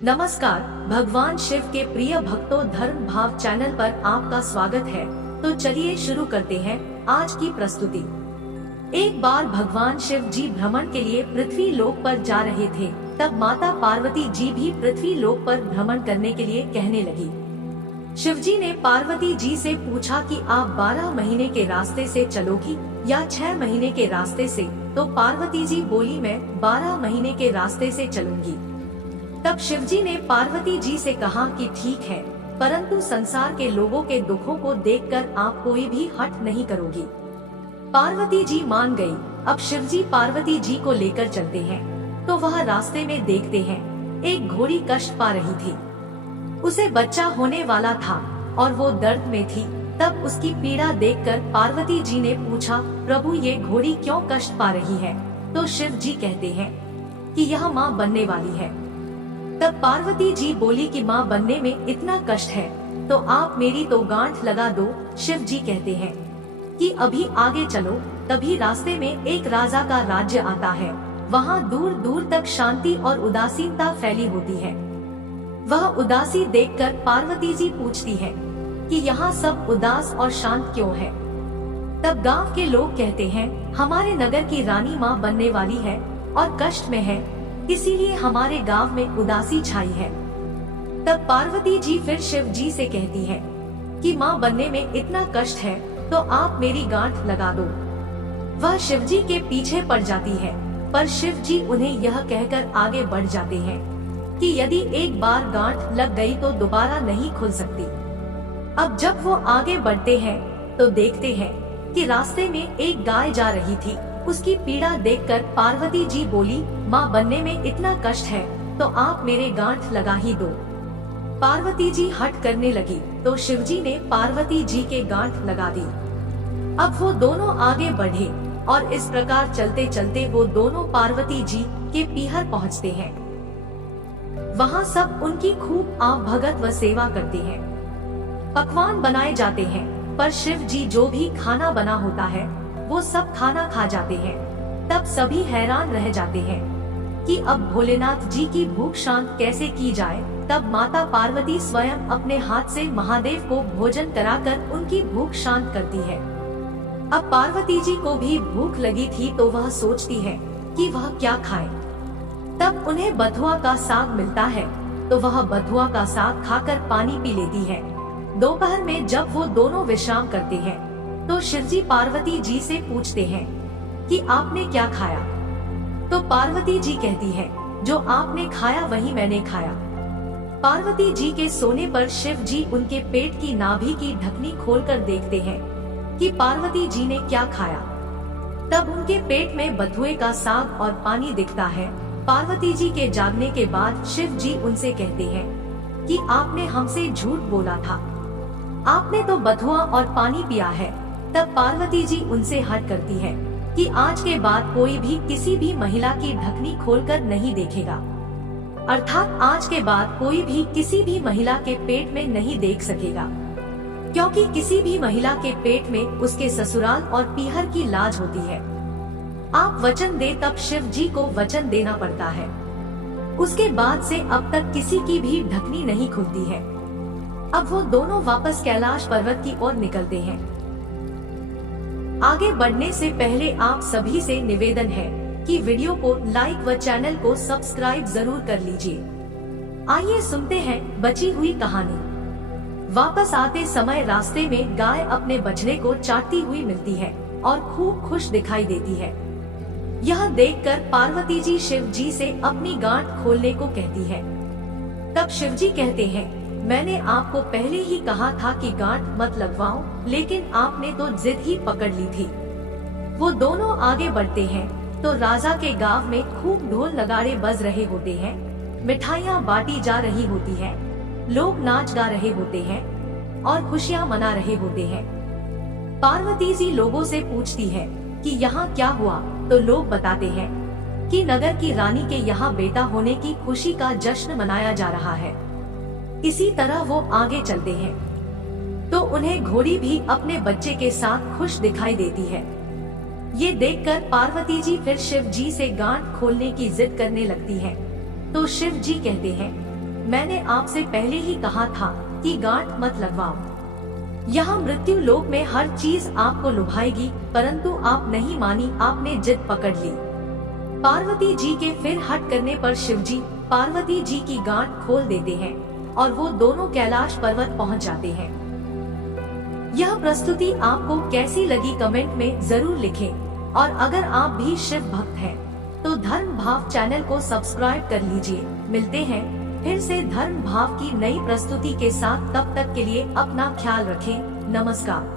नमस्कार। भगवान शिव के प्रिय भक्तों, धर्म भाव चैनल पर आपका स्वागत है। तो चलिए शुरू करते हैं आज की प्रस्तुति। एक बार भगवान शिव जी भ्रमण के लिए पृथ्वी लोक पर जा रहे थे। तब माता पार्वती जी भी पृथ्वी लोक पर भ्रमण करने के लिए कहने लगी। शिव जी ने पार्वती जी से पूछा कि आप 12 महीने के रास्ते से चलोगी या 6 महीने के रास्ते से? तो पार्वती जी बोली, मैं 12 महीने के रास्ते से चलूंगी। तब शिवजी ने पार्वती जी से कहा कि ठीक है, परंतु संसार के लोगों के दुखों को देखकर आप कोई भी हट नहीं करोगी। पार्वती जी मान गई। अब शिवजी पार्वती जी को लेकर चलते हैं तो वह रास्ते में देखते हैं एक घोड़ी कष्ट पा रही थी। उसे बच्चा होने वाला था और वो दर्द में थी। तब उसकी पीड़ा देखकर पार्वती जी ने पूछा, प्रभु ये घोड़ी क्यों कष्ट पा रही है? तो शिव जी कहते हैं कि यह माँ बनने वाली है। तब पार्वती जी बोली कि माँ बनने में इतना कष्ट है तो आप मेरी तो गांठ लगा दो। शिव जी कहते हैं कि अभी आगे चलो। तभी रास्ते में एक राजा का राज्य आता है। वहाँ दूर दूर तक शांति और उदासीनता फैली होती है। वह उदासी देखकर पार्वती जी पूछती है कि यहाँ सब उदास और शांत क्यों है? तब गांव के लोग कहते हैं, हमारे नगर की रानी माँ बनने वाली है और कष्ट में है, इसीलिए हमारे गांव में उदासी छाई है। तब पार्वती जी फिर शिव जी से कहती है कि माँ बनने में इतना कष्ट है तो आप मेरी गांठ लगा दो। वह शिव जी के पीछे पड़ जाती है, पर शिव जी उन्हें यह कहकर आगे बढ़ जाते हैं कि यदि एक बार गांठ लग गई तो दोबारा नहीं खुल सकती। अब जब वो आगे बढ़ते हैं तो देखते हैं कि रास्ते में एक गाय जा रही थी। उसकी पीड़ा देखकर पार्वती जी बोली, माँ बनने में इतना कष्ट है तो आप मेरे गांठ लगा ही दो। पार्वती जी हट करने लगी तो शिवजी ने पार्वती जी के गांठ लगा दी। अब वो दोनों आगे बढ़े और इस प्रकार चलते चलते वो दोनों पार्वती जी के पीहर पहुँचते हैं। वहाँ सब उनकी खूब भगत व सेवा करते हैं। पकवान बनाए जाते हैं, पर शिव जी जो भी खाना बना होता है वो सब खाना खा जाते हैं। तब सभी हैरान रह जाते हैं कि अब भोलेनाथ जी की भूख शांत कैसे की जाए। तब माता पार्वती स्वयं अपने हाथ से महादेव को भोजन कराकर उनकी भूख शांत करती है। अब पार्वती जी को भी भूख लगी थी तो वह सोचती है कि वह क्या खाए। तब उन्हें बथुआ का साग मिलता है तो वह बथुआ का साग खाकर पानी पी लेती है। दोपहर में जब वो दोनों विश्राम करते हैं तो शिवजी पार्वती जी से पूछते हैं कि आपने क्या खाया? तो पार्वती जी कहती है, जो आपने खाया वही मैंने खाया। पार्वती जी के सोने पर शिव जी उनके पेट की नाभि की ढकनी खोलकर देखते हैं कि पार्वती जी ने क्या खाया। तब उनके पेट में बथुए का साग और पानी दिखता है। पार्वती जी के जागने के बाद शिव जी उनसे कहते हैं कि आपने हमसे झूठ बोला था, आपने तो बथुआ और पानी पिया है। तब पार्वती जी उनसे हट करती है कि आज के बाद कोई भी किसी भी महिला की ढकनी खोलकर नहीं देखेगा। अर्थात आज के बाद कोई भी किसी भी महिला के पेट में नहीं देख सकेगा, क्योंकि किसी भी महिला के पेट में उसके ससुराल और पीहर की लाज होती है। आप वचन दे तब शिव जी को वचन देना पड़ता है। उसके बाद से अब तक किसी की भी ढकनी नहीं खुलती है। अब वो दोनों वापस कैलाश पर्वत की ओर निकलते हैं। आगे बढ़ने से पहले आप सभी से निवेदन है कि वीडियो को लाइक व चैनल को सब्सक्राइब जरूर कर लीजिए। आइए सुनते हैं बची हुई कहानी। वापस आते समय रास्ते में गाय अपने बछड़े को चाटती हुई मिलती है और खूब खुश दिखाई देती है। यह देखकर पार्वती जी शिव जी से अपनी गांठ खोलने को कहती है। तब शिव जी कहते हैं, मैंने आपको पहले ही कहा था कि गांठ मत लगवाओ, लेकिन आपने तो जिद ही पकड़ ली थी। वो दोनों आगे बढ़ते हैं तो राजा के गांव में खूब ढोल नगाड़े बज रहे होते हैं, मिठाइयाँ बांटी जा रही होती हैं, लोग नाच गा रहे होते हैं और खुशियाँ मना रहे होते हैं। पार्वती जी लोगों से पूछती है कि यहाँ क्या हुआ? तो लोग बताते हैं कि नगर की रानी के यहाँ बेटा होने की खुशी का जश्न मनाया जा रहा है। इसी तरह वो आगे चलते हैं तो उन्हें घोड़ी भी अपने बच्चे के साथ खुश दिखाई देती है। ये देखकर पार्वती जी फिर शिव जी से गांठ खोलने की जिद करने लगती है। तो शिव जी कहते हैं मैंने आपसे पहले ही कहा था कि गांठ मत लगवाओ। यहाँ मृत्यु लोक में हर चीज आपको लुभाएगी, परंतु आप नहीं मानी, आपने जिद पकड़ ली। पार्वती जी के फिर हट करने पर शिवजी पार्वती जी की गांठ खोल देते हैं और वो दोनों कैलाश पर्वत पहुंच जाते हैं। यह प्रस्तुति आपको कैसी लगी कमेंट में जरूर लिखें और अगर आप भी शिव भक्त हैं तो धर्म भाव चैनल को सब्सक्राइब कर लीजिए। मिलते हैं फिर से धर्म भाव की नई प्रस्तुति के साथ, तब तक के लिए अपना ख्याल रखें। नमस्कार।